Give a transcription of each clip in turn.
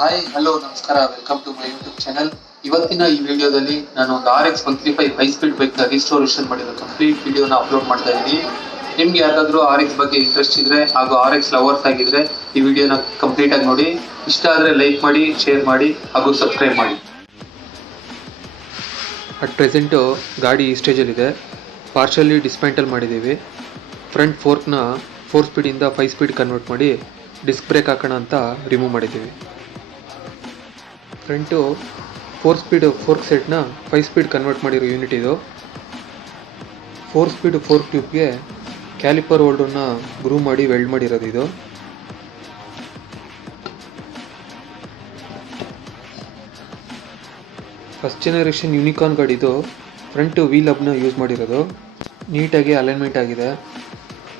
Hi hello ನಮಸ್ಕಾರ, welcome to my YouTube channel. ಇವತ್ತಿನ ಈ ವಿಡಿಯೋದಲ್ಲಿ ನಾನು ಒಂದು RX 135 ಹೈ ಸ್ಪೀಡ್ ಬೈಕ್ನ ರಿಸ್ಟೋರೇಷನ್ ಮಾಡಿರೋ ಕಂಪ್ಲೀಟ್ ವಿಡಿಯೋನ ಅಪ್ಲೋಡ್ ಮಾಡ್ತಾ ಇದ್ದೀನಿ. ನಿಮ್ಗೆ ಯಾರಾದರೂ RX ಬಗ್ಗೆ ಇಂಟ್ರೆಸ್ಟ್ ಇದ್ರೆ ಹಾಗೂ RX ಲವರ್ಸ್ ಆಗಿದ್ರೆ ಈ ವಿಡಿಯೋನ ಕಂಪ್ಲೀಟ್ ಆಗಿ ನೋಡಿ. ಇಷ್ಟ ಆದರೆ ಲೈಕ್ ಮಾಡಿ, ಶೇರ್ ಮಾಡಿ ಹಾಗೂ ಸಬ್ಸ್ಕ್ರೈಬ್ ಮಾಡಿ. ಅಟ್ ಪ್ರೆಸೆಂಟು ಗಾಡಿ ಈ ಸ್ಟೇಜಲ್ಲಿದೆ. ಪಾರ್ಷಲಿ ಡಿಸ್ಮ್ಯಾಂಟಲ್ ಮಾಡಿದ್ದೀವಿ. ಫ್ರಂಟ್ ಫೋರ್ಕ್ನ 4 ಸ್ಪೀಡಿಂದ 5 ಸ್ಪೀಡ್ ಕನ್ವರ್ಟ್ ಮಾಡಿ ಡಿಸ್ಕ್ ಬ್ರೇಕ್ ಹಾಕೋಣ ಅಂತ ರಿಮೂವ್ ಮಾಡಿದ್ದೀವಿ. ಫ್ರಂಟು 4 ಸ್ಪೀಡ್ ಫೋರ್ಕ್ ಸೆಟ್ನ 5 ಸ್ಪೀಡ್ ಕನ್ವರ್ಟ್ ಮಾಡಿರೋ ಯೂನಿಟ್ ಇದು. 4 ಸ್ಪೀಡ್ ಫೋರ್ಕ್ ಟ್ಯೂಬ್ಗೆ ಕ್ಯಾಲಿಪರ್ ಹೋಲ್ಡರ್ನ ಗ್ರೂ ಮಾಡಿ ವೆಲ್ಡ್ ಮಾಡಿರೋದು ಇದು. ಫಸ್ಟ್ ಜನರೇಷನ್ ಯೂನಿಕಾರ್ನ್ ಗಾಡಿದು ಫ್ರಂಟ್ ವೀಲ್ ಹಬ್ನ ಯೂಸ್ ಮಾಡಿರೋದು. ನೀಟಾಗಿ ಅಲೈನ್ಮೆಂಟ್ ಆಗಿದೆ,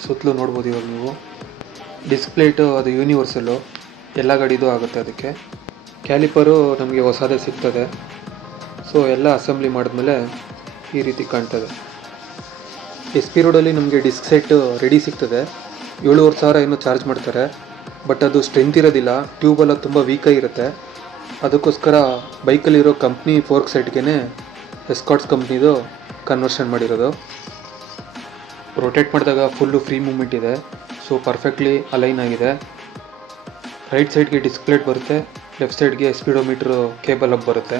ಸುತ್ತಲೂ ನೋಡ್ಬೋದು ಇವಾಗ ನೀವು. ಡಿಸ್ಕ್ ಪ್ಲೇಟು ಅದು ಯೂನಿವರ್ಸಲ್ಲು, ಎಲ್ಲ ಗಾಡಿದು ಆಗುತ್ತೆ. ಅದಕ್ಕೆ ಕ್ಯಾಲಿಪರು ನಮಗೆ ಹೊಸದೇ ಸಿಗ್ತದೆ. ಸೊ ಎಲ್ಲ ಅಸೆಂಬ್ಲಿ ಮಾಡಿದ್ಮೇಲೆ ಈ ರೀತಿ ಕಾಣ್ತದೆ. SP ರೋಡಲ್ಲಿ ನಮಗೆ ಡಿಸ್ಕ್ ಸೆಟ್ ರೆಡಿ ಸಿಗ್ತದೆ. 7,500 ಏನೋ ಚಾರ್ಜ್ ಮಾಡ್ತಾರೆ. ಬಟ್ ಅದು ಸ್ಟ್ರೆಂತ್ ಇರೋದಿಲ್ಲ, ಟ್ಯೂಬೆಲ್ಲ ತುಂಬ ವೀಕಾಗಿರುತ್ತೆ. ಅದಕ್ಕೋಸ್ಕರ ಬೈಕಲ್ಲಿರೋ ಕಂಪ್ನಿ ಫೋರ್ಕ್ ಸೆಟ್ಗೆ ಎಸ್ಕಾಟ್ಸ್ ಕಂಪ್ನಿದು ಕನ್ವರ್ಷನ್ ಮಾಡಿರೋದು. ರೊಟೇಟ್ ಮಾಡಿದಾಗ ಫುಲ್ಲು ಫ್ರೀ ಮೂಮೆಂಟ್ ಇದೆ. ಸೊ ಪರ್ಫೆಕ್ಟ್ಲಿ ಅಲೈನ್ ಆಗಿದೆ. ರೈಟ್ ಸೈಡ್ಗೆ ಡಿಸ್ಕ್ ಪ್ಲೇಟ್ ಬರುತ್ತೆ, ಲೆಫ್ಟ್ ಸೈಡ್ಗೆ ಸ್ಪೀಡೋಮೀಟ್ರ್ ಕೇಬಲ್ ಹಬ್ ಬರುತ್ತೆ.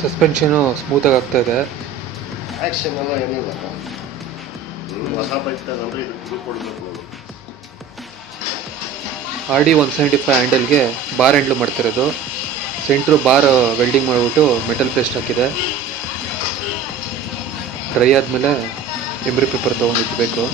ಸಸ್ಪೆನ್ಷನು ಸ್ಮೂತಾಗಿ ಆಗ್ತಾ ಇದೆ. RD 175 ಹ್ಯಾಂಡಲ್ಗೆ ಬಾರ್ ಹ್ಯಾಂಡ್ಲು ಮಾಡ್ತಿರೋದು. ಸೆಂಟ್ರು ಬಾರ್ ವೆಲ್ಡಿಂಗ್ ಮಾಡಿಬಿಟ್ಟು ಮೆಟಲ್ ಪೇಸ್ಟ್ ಹಾಕಿದೆ. ಡ್ರೈ ಆದಮೇಲೆ ಎಂಬ್ರಿ ಪೇಪರ್ ತೊಗೊಂಡು ಇಟ್ಬೇಕು.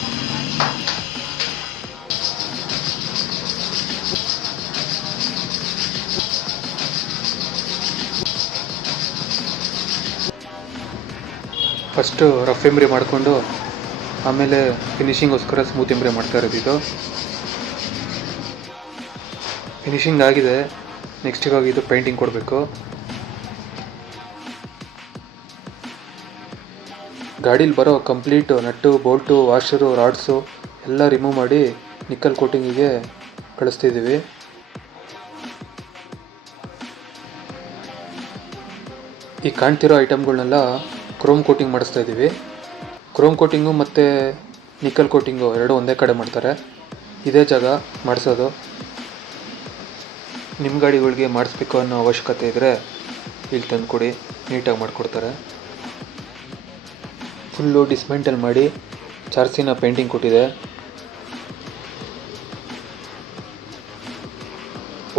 ಫಸ್ಟು ರಫ್ ಎಂಬ್ರಿ ಮಾಡಿಕೊಂಡು ಆಮೇಲೆ ಫಿನಿಷಿಂಗೋಸ್ಕರ ಸ್ಮೂತ್ ಎಂಬ್ರಿ ಮಾಡ್ತಾ ಇರೋದು ಇದು. ಫಿನಿಷಿಂಗ್ ಆಗಿದೆ. ನೆಕ್ಸ್ಟ್ ಇವಾಗ ಇದು ಪೇಂಟಿಂಗ್ ಕೊಡಬೇಕು. ಗಾಡೀಲಿ ಬರೋ complete nut, Bolt, washer, rods ಎಲ್ಲ ರಿಮೂವ್ ಮಾಡಿ ನಿಕ್ಕಲ್ ಕೋಟಿಂಗಿಗೆ ಕಳಿಸ್ತಿದ್ದೀವಿ. ಈ ಕಾಣ್ತಿರೋ ಐಟಮ್ಗಳನ್ನೆಲ್ಲ ಕ್ರೋಮ್ ಕೋಟಿಂಗ್ ಮಾಡಿಸ್ತಾ ಇದ್ದೀವಿ. ಕ್ರೋಮ್ ಕೋಟಿಂಗು ಮತ್ತು ನಿಕ್ಕಲ್ ಕೋಟಿಂಗು ಎರಡು ಒಂದೇ ಕಡೆ ಮಾಡ್ತಾರೆ. ಇದೇ ಜಾಗ ಮಾಡಿಸೋದು. ನಿಮ್ಮ ಗಾಡಿಗಳಿಗೆ ಮಾಡಿಸ್ಬೇಕು ಅನ್ನೋ ಅವಶ್ಯಕತೆ ಇದ್ದರೆ ಇಲ್ಲಿ ತಂದು ಕೊಡಿ, ನೀಟಾಗಿ ಮಾಡಿಕೊಡ್ತಾರೆ. ಫುಲ್ಲು ಡಿಸ್ಮೆಂಟಲ್ ಮಾಡಿ ಚಾರ್ಸಿನ ಪೇಂಟಿಂಗ್ ಕೊಟ್ಟಿದೆ.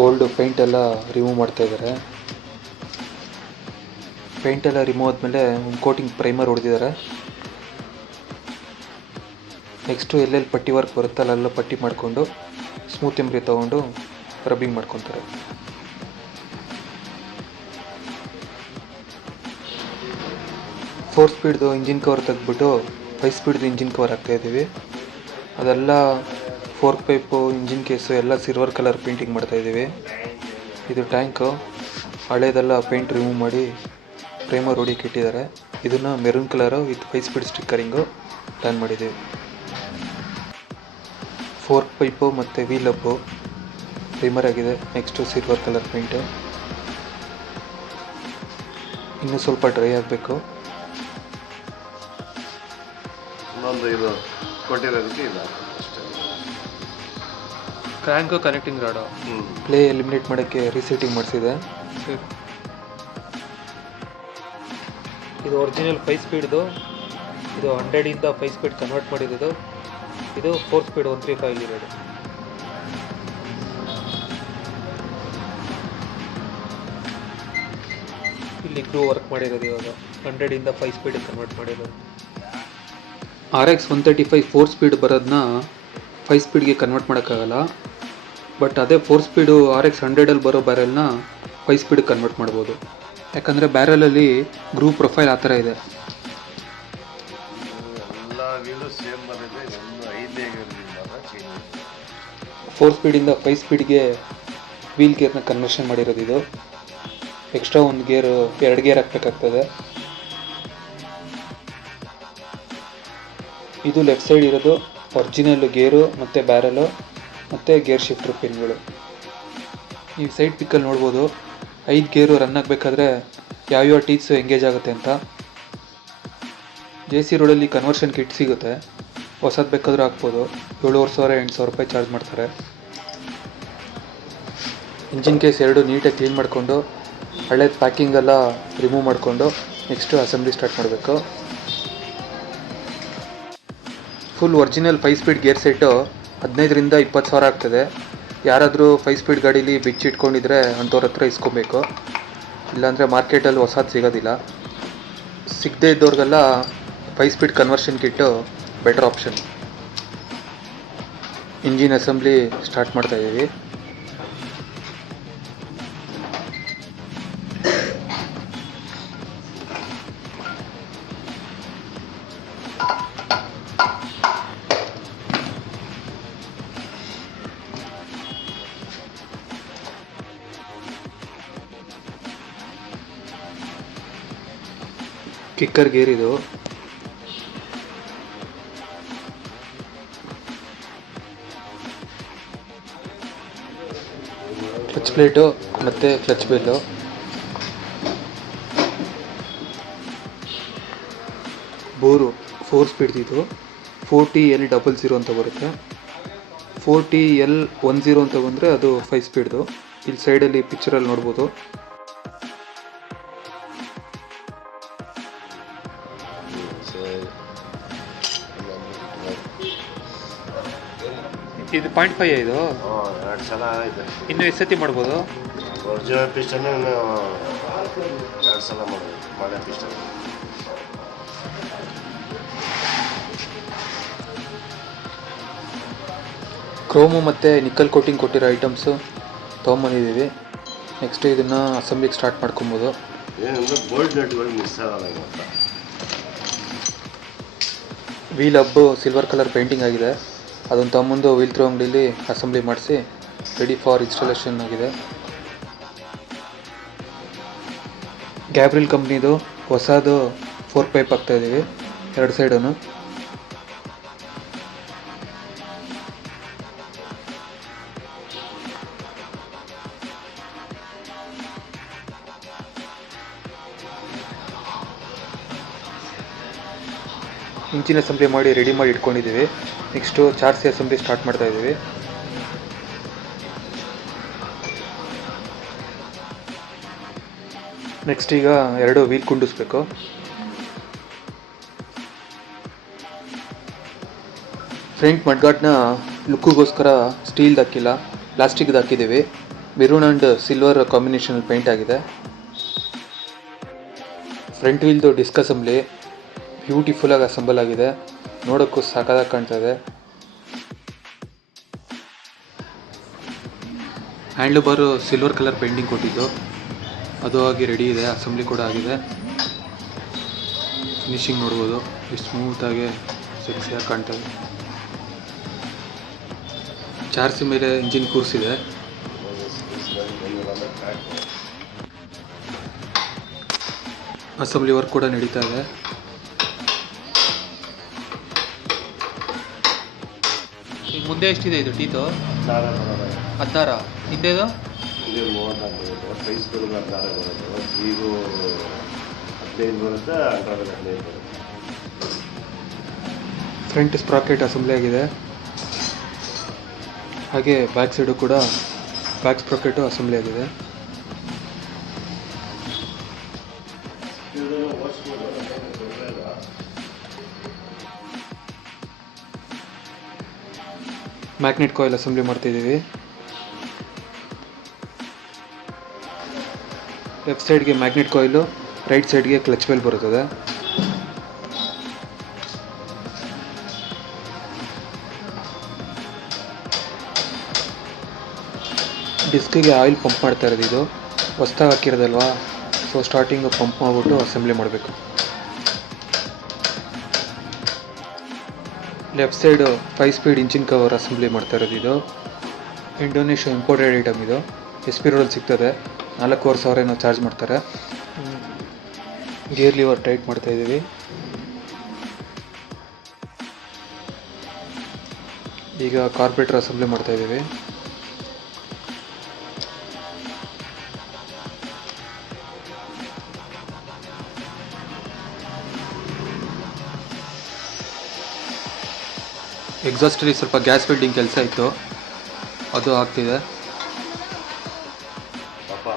ಓಲ್ಡು ಪೇಂಟೆಲ್ಲ ರಿಮೂವ್ ಮಾಡ್ತಾಯಿದ್ದಾರೆ. ಪೇಂಟೆಲ್ಲ ರಿಮೂವ್ ಆದಮೇಲೆ ಒಂದು ಕೋಟಿಂಗ್ ಪ್ರೈಮರ್ ಹೊಡೆದಿದ್ದಾರೆ. ನೆಕ್ಸ್ಟು ಎಲ್ಲೆಲ್ಲಿ ಪಟ್ಟಿ ವರ್ಕ್ ಬರುತ್ತೆ ಅಲ್ಲೆಲ್ಲ ಪಟ್ಟಿ ಮಾಡಿಕೊಂಡು ಸ್ಮೂತ್ ಎಂಬ್ರಿ ತೊಗೊಂಡು ರಬ್ಬಿಂಗ್ ಮಾಡ್ಕೊತಾರೆ. ಫೋರ್ ಸ್ಪೀಡ್ದು ಇಂಜಿನ್ ಕವರ್ ತೆಗೆದ್ಬಿಟ್ಟು 5 ಸ್ಪೀಡ್ದು ಇಂಜಿನ್ ಕವರ್ ಹಾಕ್ತಾಯಿದ್ದೀವಿ. ಅದೆಲ್ಲ ಫೋರ್ಕ್ ಪೈಪು, ಇಂಜಿನ್ ಕೇಸು ಎಲ್ಲ ಸಿಲ್ವರ್ ಕಲರ್ ಪೇಂಟಿಂಗ್ ಮಾಡ್ತಾಯಿದ್ದೀವಿ. ಇದು ಟ್ಯಾಂಕು ಹಳೇದೆಲ್ಲ ಪೇಂಟ್ ರಿಮೂವ್ ಮಾಡಿ ಪ್ರೈಮರ್ ಹೊಡಿಕ್ಕೆ ಇಟ್ಟಿದ್ದಾರೆ. ಇದನ್ನು maroon colour with 5 speed stickering turn ಮಾಡಿದ್ದೀವಿ. ಫೋರ್ಕ್ ಪೈಪು ಮತ್ತು ವೀಲ್ ಹಬ್ಬು ಪ್ರೈಮರ್ ಆಗಿದೆ. ನೆಕ್ಸ್ಟು ಸಿಲ್ವರ್ ಕಲರ್ ಪೇಂಟು ಇನ್ನೂ ಸ್ವಲ್ಪ ಡ್ರೈ ಆಗಬೇಕು. ಇದು ಕೊಟ್ಟಿರೋದಕ್ಕೆ ಇಲ್ಲ ಅಷ್ಟೇ. Crank connecting rod play eliminate ಮಾಡೋಕ್ಕೆ ರೀಸೆಟ್ಟಿಂಗ್ ಮಾಡಿಸಿದೆ. ಇದು ಒರಿಜಿನಲ್ 5 ಸ್ಪೀಡ್ದು. ಇದು 100ಇಂದ 5 ಸ್ಪೀಡ್ ಕನ್ವರ್ಟ್ ಮಾಡಿರೋದು. ಇದು 4 ಸ್ಪೀಡ್ 135 ಇರೋದು. ಇಲ್ಲಿ ಗ್ರೂ ವರ್ಕ್ ಮಾಡಿರೋದು. ಇವಾಗ 100ಇಂದ 5 ಸ್ಪೀಡ್ ಕನ್ವರ್ಟ್ ಮಾಡಿರೋದು. RX 135 4 ಸ್ಪೀಡ್ ಬರೋದನ್ನ 5 ಸ್ಪೀಡ್ಗೆ ಕನ್ವರ್ಟ್ ಮಾಡೋಕ್ಕಾಗಲ್ಲ. ಬಟ್ ಅದೇ 4 ಸ್ಪೀಡು RX 100ಅಲ್ಲಿ ಬರೋ ಬ್ಯಾರೆಲ್ನ 5 ಸ್ಪೀಡ್ಗೆ ಕನ್ವರ್ಟ್ ಮಾಡ್ಬೋದು. ಯಾಕಂದರೆ ಬ್ಯಾರೆಲಲ್ಲಿ ಗ್ರೂ ಪ್ರೊಫೈಲ್ ಆ ಥರ ಇದೆ. ಎಲ್ಲ ವೀಲು ಸೇಮ್ ಬಂದಿದೆ. 4 ಸ್ಪೀಡಿಂದ 5 ಸ್ಪೀಡ್ಗೆ ವೀಲ್ ಗೇರ್ನ ಕನ್ವರ್ಷನ್ ಮಾಡಿರೋದು ಇದು. ಎಕ್ಸ್ಟ್ರಾ ಒಂದು ಗೇರು 2 ಗೇರ್ ಹಾಕಬೇಕಾಗ್ತದೆ. ಇದು ಲೆಫ್ಟ್ ಸೈಡ್ ಇರೋದು ಒರಿಜಿನಲ್ ಗೇರು ಮತ್ತು ಬ್ಯಾರಲು. ಮತ್ತು ಗೇರ್ ಶಿಫ್ಟರ್ ಪಿನ್ಗಳು. ನೀವು ಸೈಡ್ ಪಿಕ್ಕಲ್ಲಿ ನೋಡ್ಬೋದು 5 ಗೇರು ರನ್ ಆಗಬೇಕಾದ್ರೆ ಯಾವ್ಯಾವ ಟೀತ್ಸು ಎಂಗೇಜ್ ಆಗುತ್ತೆ ಅಂತ. JC ರೋಡಲ್ಲಿ ಕನ್ವರ್ಷನ್ ಕಿಟ್ ಸಿಗುತ್ತೆ, ಹೊಸದು ಬೇಕಾದರೂ ಹಾಕ್ಬೋದು. 7,500-8,000 ರೂಪಾಯಿ ಚಾರ್ಜ್ ಮಾಡ್ತಾರೆ. ಇಂಜಿನ್ ಕೇಸ್ ಎರಡು ನೀಟಾಗಿ ಕ್ಲೀನ್ ಮಾಡಿಕೊಂಡು ಹಳೇದು ಪ್ಯಾಕಿಂಗೆಲ್ಲ ರಿಮೂವ್ ಮಾಡಿಕೊಂಡು ನೆಕ್ಸ್ಟು ಅಸೆಂಬ್ಲಿ ಸ್ಟಾರ್ಟ್ ಮಾಡಬೇಕು. Full original 5 speed gear set 15,000-20,000 ಆಗ್ತದೆ. ಯಾರಾದರೂ 5 ಸ್ಪೀಡ್ ಗಾಡೀಲಿ ಬಿಚ್ಚಿ ಇಟ್ಕೊಂಡಿದ್ರೆ ಅಂಥವ್ರ ಹತ್ರ ಇಸ್ಕೊಬೇಕು, ಇಲ್ಲಾಂದರೆ ಮಾರ್ಕೆಟಲ್ಲಿ ಹೊಸದು ಸಿಗೋದಿಲ್ಲ. ಸಿಗದೇ ಇದ್ದವ್ರಿಗೆಲ್ಲ 5 speed conversion kit better option. Engine assembly start ಮಾಡ್ತಾಯಿದ್ದೀವಿ. ಕಿಕ್ಕರ್ ಗೇರ್ ಇದು. ಕ್ಲಚ್ ಪ್ಲೇಟು ಮತ್ತು ಕ್ಲಚ್ ಬೆಲ್ಲು. ಬೋರು 4 ಸ್ಪೀಡ್ದಿದು 40L00 ಅಂತ ಬರುತ್ತೆ. 40L10 ಅಂತ ಬಂದರೆ ಅದು 5 ಸ್ಪೀಡ್ದು. ಇಲ್ಲಿ ಸೈಡಲ್ಲಿ ಪಿಕ್ಚರಲ್ಲಿ ನೋಡ್ಬೋದು. ಇದು 0.5 ಇದು. 2 ಸಲ ಆಯಿತು. ಇನ್ನು ಎಷ್ಟು ಸತಿ ಮಾಡ್ಬೋದು? ಒರಿಜಿನಲ್ ಪಿಸ್ಟನ್ 2 ಸಲ ಮಾಡ್ಬೋದು. ಮಳೆ ಪಿಸ್ಟನ್ ಕ್ರೋಮು ಮತ್ತು ನಿಕ್ಕಲ್ ಕೋಟಿಂಗ್ ಕೊಟ್ಟಿರೋ ಐಟಮ್ಸು ತೊಗೊಂಬಂದಿದ್ದೀವಿ. ನೆಕ್ಸ್ಟು ಇದನ್ನು ಅಸೆಂಬ್ಲಿಗೆ ಸ್ಟಾರ್ಟ್ ಮಾಡ್ಕೊಬೋದು. ಏನಂದರೆ ಬೋಲ್ಟ್ ನಟ್ಗಳು ಮಿಸ್ ಆಗಲ್ಲ ಇವತ್ತು. ವೀಲ್ ಹಬ್ಬು ಸಿಲ್ವರ್ ಕಲರ್ ಪೇಂಟಿಂಗ್ ಆಗಿದೆ. ಅದನ್ನು ತಗೊಂಬಂದು ವೀಲ್ ಥ್ರೋ ಅಂಗಡಿಲಿ ಅಸೆಂಬ್ಲಿ ಮಾಡಿಸಿ ರೆಡಿ ಫಾರ್ ಇನ್ಸ್ಟಾಲೇಷನ್ ಆಗಿದೆ. ಗ್ಯಾಬ್ರಿಲ್ ಕಂಪ್ನಿದು ಹೊಸದು 4 ಪೈಪ್ ಹಾಕ್ತಾಯಿದ್ದೀವಿ 2 ಸೈಡೂ. ಇಂಜಿನ್ ಅಸೆಂಬ್ಲಿ ಮಾಡಿ ರೆಡಿ ಮಾಡಿ ಇಟ್ಕೊಂಡಿದ್ದೀವಿ. ನೆಕ್ಸ್ಟು ಚಾರ್ಸಿ ಅಸೆಂಬ್ಲಿ ಸ್ಟಾರ್ಟ್ ಮಾಡ್ತಾಯಿದ್ದೀವಿ. ನೆಕ್ಸ್ಟ್ ಈಗ 2 ವೀಲ್ ಕುಂಡಿಸ್ಬೇಕು. ಫ್ರಂಟ್ ಮಡ್ಗಾರ್ಡ್ನ ಲುಕ್ಕಿಗೋಸ್ಕರ ಸ್ಟೀಲ್ದು ಹಾಕಿಲ್ಲ, ಪ್ಲಾಸ್ಟಿಕ್ದು ಹಾಕಿದ್ದೀವಿ. ಮೆರೂನ್ ಆ್ಯಂಡ್ ಸಿಲ್ವರ್ ಕಾಂಬಿನೇಷನಲ್ಲಿ ಪೇಂಟ್ ಆಗಿದೆ. ಫ್ರಂಟ್ ವೀಲ್ದು ಡಿಸ್ಕ್ ಅಸೆಂಬ್ಲಿ ಬ್ಯೂಟಿಫುಲ್ಲಾಗಿ ಅಸೆಂಬಲ್ ಆಗಿದೆ, ನೋಡೋಕ್ಕೂ ಸಾಕಾಗಿ ಕಾಣ್ತದೆ. ಹ್ಯಾಂಡ್ಲ್ ಬಾರು ಸಿಲ್ವರ್ ಕಲರ್ ಪೇಂಟಿಂಗ್ ಕೊಟ್ಟಿದ್ದು, ಅದು ಆಗಿ ರೆಡಿ ಇದೆ. ಅಸೆಂಬ್ಲಿ ಕೂಡ ಆಗಿದೆ. ಫಿನಿಶಿಂಗ್ ನೋಡ್ಬೋದು ಎಷ್ಟು ಸ್ಮೂತಾಗಿ ಸೆಕ್ಸಿಯಾಗಿ ಕಾಣ್ತದೆ. ಚಾರ್ಸಿ ಮೇಲೆ ಇಂಜಿನ್ ಕೂರಿಸಿದೆ. ಅಸೆಂಬ್ಲಿ ವರ್ಕ್ ಕೂಡ ನಡೀತಾ ಇದೆ. ಈಗ ಮುಂದೆ ಎಷ್ಟಿದೆ ಇದು ಟೀತು? 16. ಹಿಂದೆದು ಇದು 34 5 ಸ್ಪೀಡ್ 16 ಬರುತ್ತೆ. ಇದು 15 ಬರುತ್ತೆ, 15 ಬರುತ್ತೆ. ಫ್ರಂಟ್ ಸ್ಪ್ರಾಕೆಟ್ ಅಸೆಂಬ್ಲಿ ಆಗಿದೆ. ಹಾಗೆ ಬ್ಯಾಕ್ ಸೈಡು ಕೂಡ ಬ್ಯಾಕ್ ಸ್ಪ್ರಾಕೆಟು ಅಸೆಂಬ್ಲಿ ಆಗಿದೆ. ಮ್ಯಾಗ್ನೆಟ್ ಕಾಯಿಲ್ ಅಸೆಂಬ್ಲಿ ಮಾಡ್ತಿದ್ದೀವಿ. ಲೆಫ್ಟ್ ಸೈಡ್ಗೆ ಮ್ಯಾಗ್ನೆಟ್ ಕಾಯಿಲು, ರೈಟ್ ಸೈಡ್ಗೆ ಕ್ಲಚ್ ಬೆಲ್ ಬರುತ್ತದೆ. ಡಿಸ್ಕಿಗೆ ಆಯಿಲ್ ಪಂಪ್ ಮಾಡ್ತಾ ಇರೋದು, ಇದು ಹೊಸ್ದಾಗಿ ಹಾಕಿರೋದಲ್ವಾ, ಸೊ ಸ್ಟಾರ್ಟಿಂಗು ಪಂಪ್ ಮಾಡಿಬಿಟ್ಟು ಅಸೆಂಬ್ಲಿ ಮಾಡಬೇಕು. Left side 5 speed engine cover assembly ಮಾಡ್ತಾ ಇರೋದು. ಇದು ಇಂಡೋನೇಷ್ಯಾ ಇಂಪೋರ್ಟೆಡ್ ಐಟಮ್. ಇದು SP ರೋಡಲ್ಲಿ ಸಿಗ್ತದೆ. 4,500 ಏನೋ ಚಾರ್ಜ್ ಮಾಡ್ತಾರೆ. ಗೇರ್ ಲಿವರ್ ಟೈಟ್ ಮಾಡ್ತಾಯಿದ್ದೀವಿ. ಈಗ ಕಾರ್ಪೊರೇಟರ್ ಅಸೆಂಬ್ಲಿ ಮಾಡ್ತಾ ಇದ್ದೀವಿ. ಎಕ್ಸಾಸ್ಟಲ್ಲಿ ಸ್ವಲ್ಪ ಗ್ಯಾಸ್ ಫಿಟ್ಟಿಂಗ್ ಕೆಲಸ ಇತ್ತು, ಅದು ಆಗ್ತಿದೆ. ಪಾಪ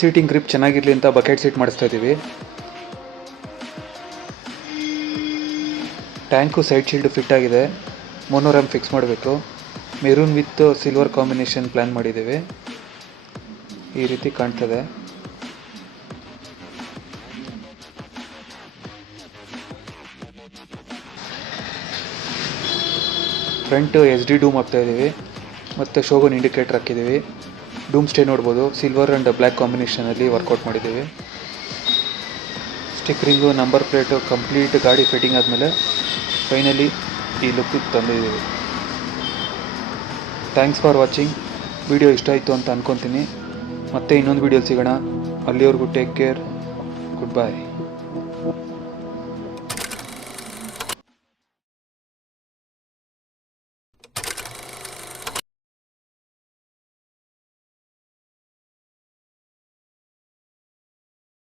ಸೀಟಿಂಗ್ ಗ್ರಿಪ್ ಚೆನ್ನಾಗಿರಲಿ ಅಂತ ಬಕೆಟ್ ಸೀಟ್ ಮಾಡಿಸ್ತಾ ಇದ್ದೀವಿ. ಟ್ಯಾಂಕು ಸೈಡ್ ಶೀಲ್ಡ್ ಫಿಟ್ ಆಗಿದೆ, ಮೋನೋರಾಮ್ ಫಿಕ್ಸ್ ಮಾಡಬೇಕು. Maroon with silver combination plan ಮಾಡಿದ್ದೀವಿ. ಈ ರೀತಿ ಕಾಣ್ತದೆ. ಫ್ರಂಟ್ SD ಡೂಮ್ ಹಾಕ್ತಾಯಿದ್ದೀವಿ ಮತ್ತು ಶೋಗನ್ ಇಂಡಿಕೇಟರ್ ಹಾಕಿದ್ದೀವಿ. ಡೂಮ್ ಸ್ಟೇ ನೋಡ್ಬೋದು, ಸಿಲ್ವರ್ ಆ್ಯಂಡ್ ಬ್ಲ್ಯಾಕ್ ಕಾಂಬಿನೇಷನಲ್ಲಿ ವರ್ಕೌಟ್ ಮಾಡಿದ್ದೀವಿ. ಸ್ಟಿಕ್ಕರಿಂಗು, ನಂಬರ್ ಪ್ಲೇಟು ಕಂಪ್ಲೀಟ್ ಗಾಡಿ ಫಿಟ್ಟಿಂಗ್ ಆದಮೇಲೆ ಫೈನಲಿ ಈ ಲುಕ್ಕಿಗೆ ತಂದಿದ್ದೀವಿ. Thanks for watching. ವಿಡಿಯೋ ಇಷ್ಟ ಆಯಿತು ಅಂತ ಅಂದ್ಕೊತೀನಿ. ಮತ್ತೆ ಇನ್ನೊಂದು ವಿಡಿಯೋಲಿ ಸಿಗೋಣ. ಅಲ್ಲಿವರೆಗೂ ಟೇಕ್ ಕೇರ್. ಗುಡ್ ಬಾಯ್.